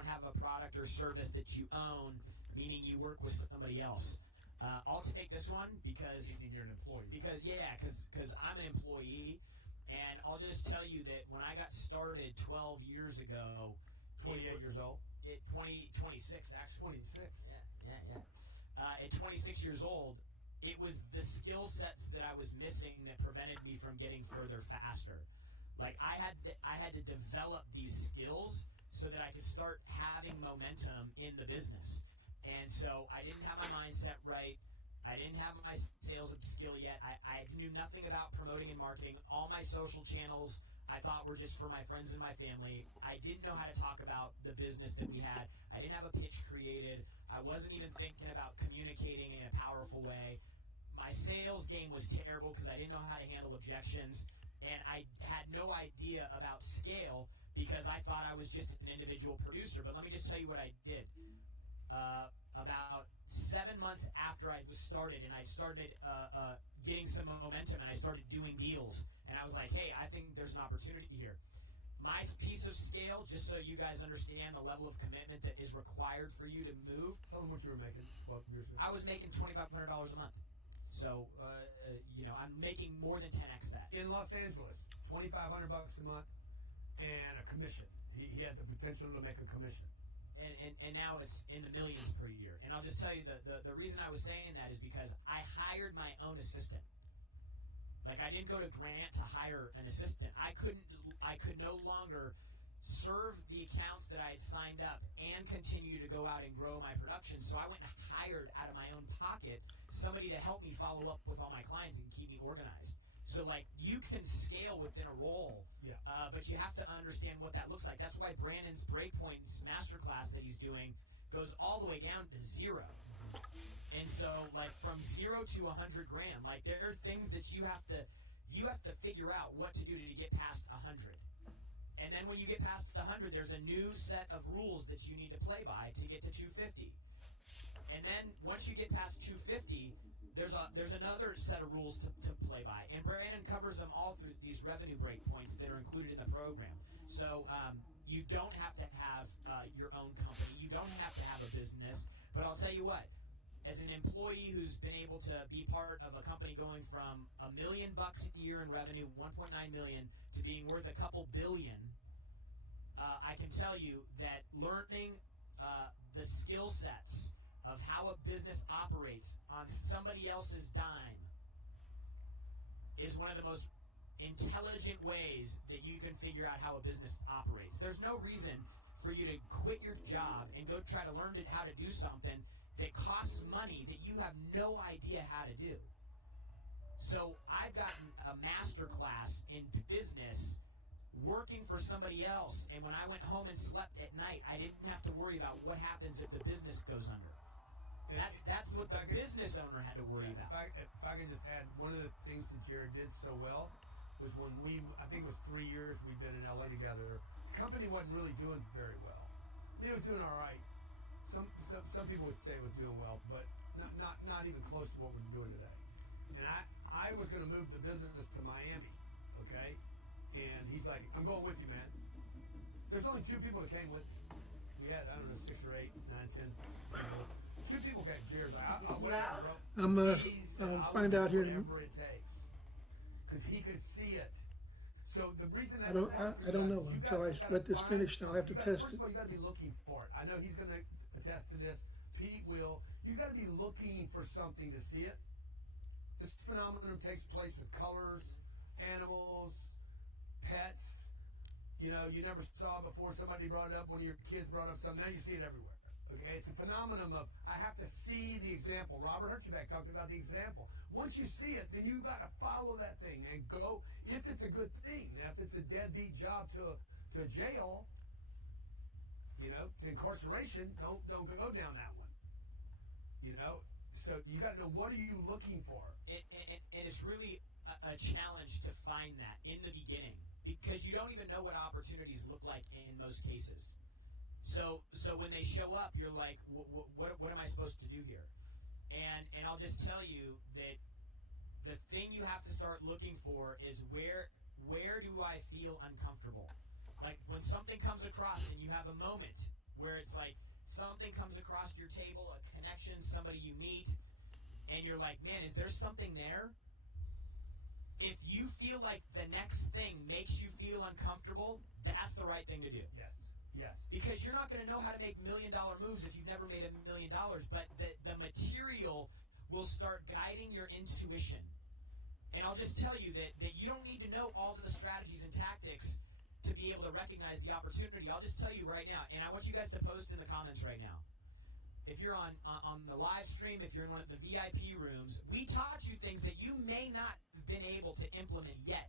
don't have a product or service that you own, meaning you work with somebody else. I'll take this one because you're an employee. Because I'm an employee, and I'll just tell you that when I got started 12 years ago, 28 years old. 26 actually. 26. Yeah. At 26 years old, it was the skill sets that I was missing that prevented me from getting further faster. Like I had to develop these skills so that I could start having momentum in the business. And so I didn't have my mindset right. I didn't have my sales skill yet. I knew nothing about promoting and marketing. All my social channels I thought were just for my friends and my family. I didn't know how to talk about the business that we had. I didn't have a pitch created. I wasn't even thinking about communicating in a powerful way. My sales game was terrible because I didn't know how to handle objections. And I had no idea about scale because I thought I was just an individual producer. But let me just tell you what I did. About 7 months after I was started, and I started getting some momentum, and I started doing deals, and I was like, hey, I think there's an opportunity here. My piece of scale, just so you guys understand the level of commitment that is required for you to move. Tell them what you were making. I was making $2,500 a month. So, I'm making more than 10x that. In Los Angeles, $2,500 a month and a commission. He had the potential to make a commission. And now it's in the millions per year. And I'll just tell you, the reason I was saying that is because I hired my own assistant. Like, I didn't go to Grant to hire an assistant. I could no longer serve the accounts that I had signed up and continue to go out and grow my production. So I went and hired out of my own pocket somebody to help me follow up with all my clients and keep me organized. So, like, you can scale within a role, but you have to understand what that looks like. That's why Brandon's Breakpoints masterclass that he's doing goes all the way down to zero. And so, like, from 0 to 100 grand, like, there are things that you have to figure out what to do to get past 100. And then when you get past 100, there's a new set of rules that you need to play by to get to 250. And then once you get past 250, there's another set of rules to play by. And Brandon covers them all through these revenue breakpoints that are included in the program. So you don't have to have your own company. You don't have to have a business. But I'll tell you what, as an employee who's been able to be part of a company going from $1 million a year in revenue, 1.9 million, to being worth a couple billion, I can tell you that learning the skill sets of how a business operates on somebody else's dime is one of the most intelligent ways that you can figure out how a business operates. There's no reason for you to quit your job and go try to learn how to do something that costs money that you have no idea how to do. So I've gotten a master class in business working for somebody else, and when I went home and slept at night, I didn't have to worry about what happens if the business goes under. That's what the business owner had to worry about. If I could just add, one of the things that Jared did so well was when I think it was 3 years we've been in LA together, the company wasn't really doing very well. I mean, it was doing all right. Some people would say it was doing well, but not even close to what we're doing today. And I was going to move the business to Miami, okay? And he's like, I'm going with you, man. There's only 2 people that came with me. We had, 6 or 8, 9, 10 people. 2 people came. Jared's like, I'll find out here. Whatever it takes. Because he could see it. So the reason I don't know until I let this finish. I'll have to test it. First of all, you got to be looking for it. I know he's going to attest to this. Pete will. You got to be looking for something to see it. This phenomenon takes place with colors, animals, pets. You know, you never saw it before. Somebody brought it up. One of your kids brought up something. Now you see it everywhere. Okay, it's a phenomenon of I have to see the example. Robert Herjavec talked about the example. Once you see it, then you got to follow that thing and go. If it's a good thing, now if it's a deadbeat job to jail, to incarceration, don't go down that one. So you got to know, what are you looking for? And it's really a challenge to find that in the beginning, because you don't even know what opportunities look like in most cases. So when they show up, you're like, what am I supposed to do here? And I'll just tell you that the thing you have to start looking for is where do I feel uncomfortable? Like when something comes across and you have a moment where it's like something comes across your table, a connection, somebody you meet, and you're like, man, is there something there? If you feel like the next thing makes you feel uncomfortable, that's the right thing to do. Yes. Yes. Because you're not going to know how to make $1 million moves if you've never made $1 million, but the material will start guiding your intuition. And I'll just tell you that you don't need to know all the strategies and tactics to be able to recognize the opportunity. I'll just tell you right now, and I want you guys to post in the comments right now. If you're on the live stream, if you're in one of the VIP rooms, we taught you things that you may not have been able to implement yet.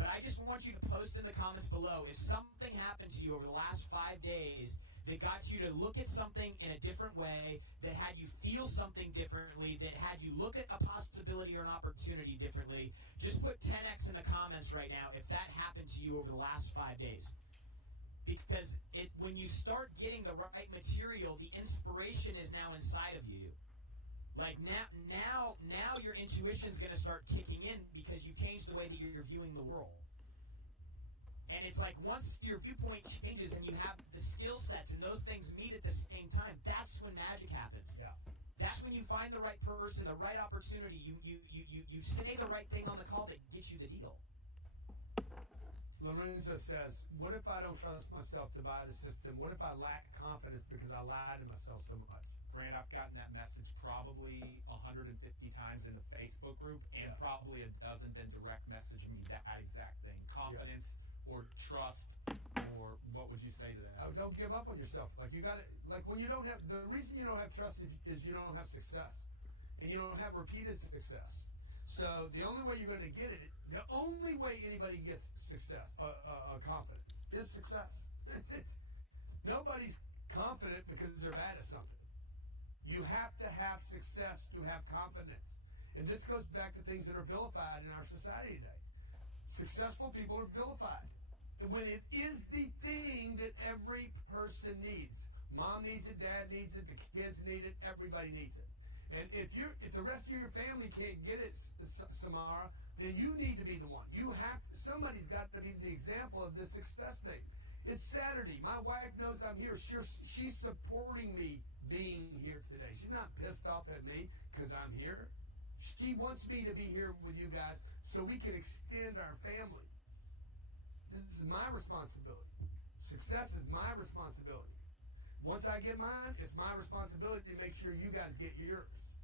But I just want you to post in the comments below if something happened to you over the last 5 days that got you to look at something in a different way, that had you feel something differently, that had you look at a possibility or an opportunity differently. Just put 10x in the comments right now if that happened to you over the last 5 days. Because when you start getting the right material, the inspiration is now inside of you. Like now your intuition's going to start kicking in because you've changed the way that you're viewing the world. And it's like once your viewpoint changes and you have the skill sets and those things meet at the same time, that's when magic happens. Yeah. That's when you find the right person, the right opportunity. You say the right thing on the call that gets you the deal. Lorenzo says, what if I don't trust myself to buy the system? What if I lack confidence because I lied to myself so much? Grant, I've gotten that message probably 150 times in the Facebook group, and probably a dozen been direct messaging me that exact thing. Confidence or trust, or what would you say to that? Oh, don't give up on yourself. Like you got to, like when you don't have, the reason you don't have trust is you don't have success. And you don't have repeated success. So the only way you're going to get it, the only way anybody gets success, confidence, is success. Nobody's confident because they're bad at something. You have to have success to have confidence. And this goes back to things that are vilified in our society today. Successful people are vilified when it is the thing that every person needs. Mom needs it, dad needs it, the kids need it, everybody needs it. And if the rest of your family can't get it, Samara, then you need to be the one. Somebody's got to be the example of this success thing. It's Saturday. My wife knows I'm here. She's supporting me being here today. She's not pissed off at me because I'm here. She wants me to be here with you guys so we can extend our family. This is my responsibility. Success is my responsibility. Once I get mine, it's my responsibility to make sure you guys get yours.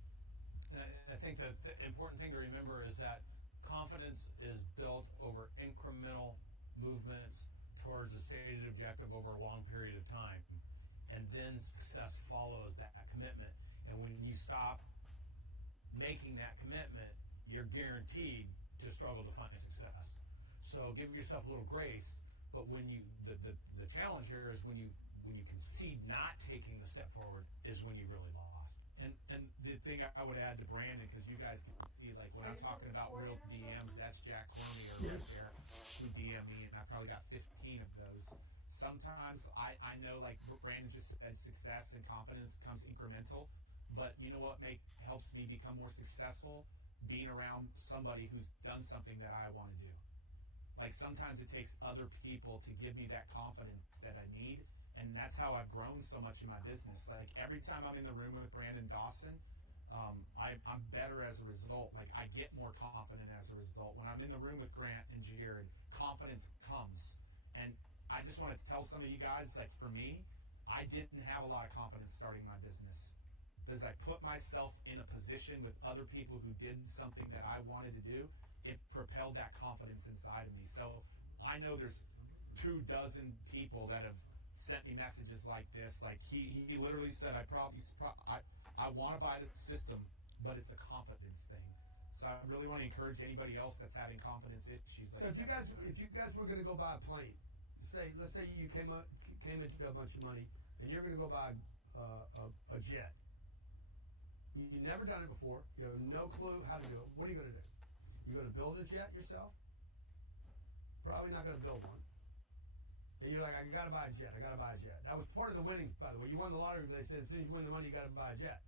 I think that the important thing to remember is that confidence is built over incremental movements towards a stated objective over a long period of time. And then success follows that commitment. And when you stop making that commitment, you're guaranteed to struggle to find success. So give yourself a little grace, but when the challenge here is when you concede not taking the step forward is when you've really lost. And the thing I would add to Brandon, because you guys can see, like when I'm talking about real DMs, that's Jack Cormier right there who DM me, and I probably got 15 of those. Sometimes I know, like Brandon just said, success and confidence comes incremental, but you know what helps me become more successful? Being around somebody who's done something that I want to do. Like sometimes it takes other people to give me that confidence that I need. And that's how I've grown so much in my business. Like every time I'm in the room with Brandon Dawson, I'm better as a result. Like I get more confident as a result. When I'm in the room with Grant and Jared, confidence comes. And I just want to tell some of you guys, like for me, I didn't have a lot of confidence starting my business. Because I put myself in a position with other people who did something that I wanted to do, it propelled that confidence inside of me. So I know there's 24 people that have sent me messages like this. Like he literally said, I want to buy the system, but it's a confidence thing. So I really want to encourage anybody else that's having confidence issues. Like So if you guys were going to go buy a plane, let's say you came into a bunch of money and you're going to go buy a jet. You've never done it before. You have no clue how to do it. What are you going to do? You're going to build a jet yourself? Probably not going to build one. And you're like, I got to buy a jet. I got to buy a jet. That was part of the winnings, by the way. You won the lottery. They said as soon as you win the money, you got to buy a jet.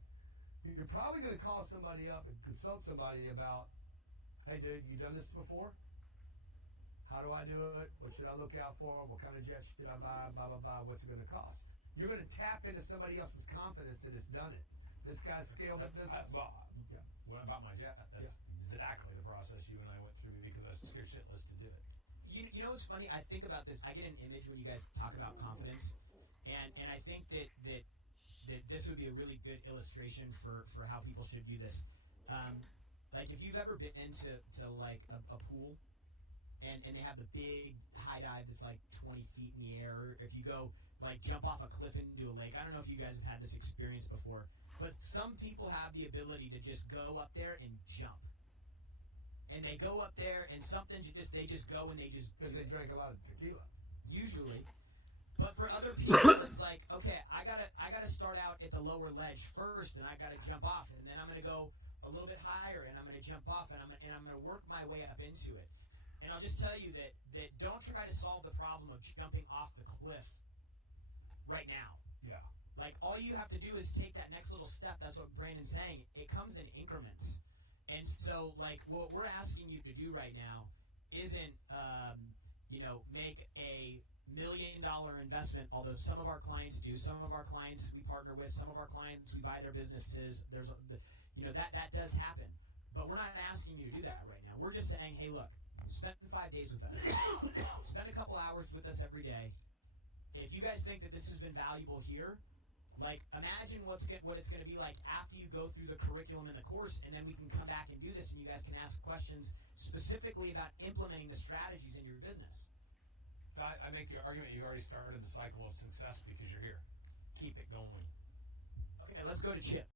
You're probably going to call somebody up and consult somebody about, hey, dude, you done this before? How do I do it? What should I look out for? What kind of jet should I buy? Blah, blah, blah. What's it going to cost? You're going to tap into somebody else's confidence that has done it. This guy's scaled up business. What about my jet? That's exactly the process you and I went through because I was scared shitless to do it. You know what's funny? I think about this. I get an image when you guys talk about confidence, and I think that this would be a really good illustration for how people should view this. Like if you've ever been to like a pool, and they have the big high dive that's like 20 feet in the air, or if you go like jump off a cliff into a lake. I don't know if you guys have had this experience before, but some people have the ability to just go up there and jump. And they go up there and they just go and they just Because they drank a lot of tequila. Usually. But for other people, it's like, okay, I gotta start out at the lower ledge first, and I gotta jump off, and then I'm gonna go a little bit higher, and I'm gonna jump off, and I'm gonna work my way up into it. And I'll just tell you that don't try to solve the problem of jumping off the cliff right now. Yeah. Like all you have to do is take that next little step. That's what Brandon's saying. It comes in increments. And so, like, what we're asking you to do right now isn't, make a $1 million investment, although some of our clients do. Some of our clients we partner with. Some of our clients we buy their businesses. That does happen. But we're not asking you to do that right now. We're just saying, hey, look, spend 5 days with us. Spend a couple hours with us every day. If you guys think that this has been valuable here, like, imagine what it's going to be like after you go through the curriculum and the course, and then we can come back and do this, and you guys can ask questions specifically about implementing the strategies in your business. I make the argument you've already started the cycle of success because you're here. Keep it going. Okay, let's go to Chip.